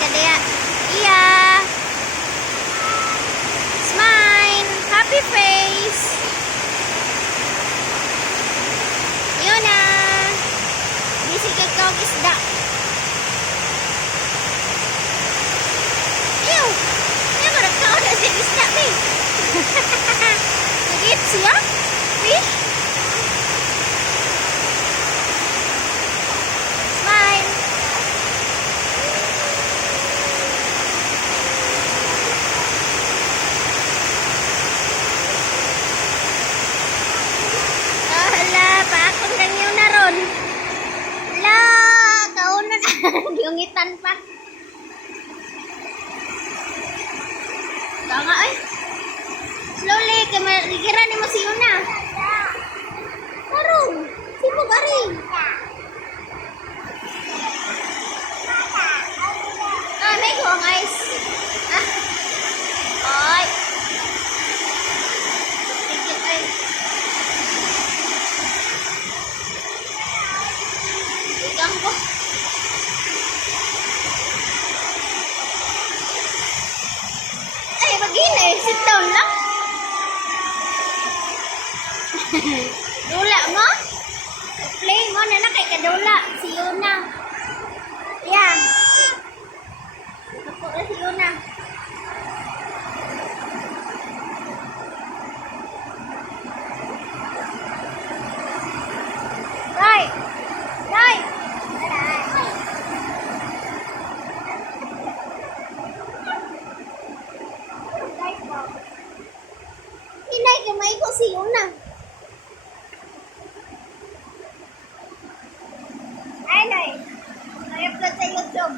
kadaya. Iya. Smile. Happy face. Yun na. Busy kay kong isda. Ew. Yan mo nagkaon na siya isda, be. Nag-eat siya? Fish? Smile. Hala, paakong lang yun na ron. Hala, kaunan. Giungitan pa. Ikaw nga, ay. Slowly, kamarigira ni mo si Yuna. Tarong, sibog ari. Ah, may kuwang ice. Ah. Oy. Tigit ay. Igang ko. Ay, magina eh. Sit down lang. Dula mo? Play mo na na kay kadula. Si Yuna. Yan. Ako na si Yuna. Right. Right. Inay, kamay ko si Yuna. Ay, nay. Ay, upload sa YouTube.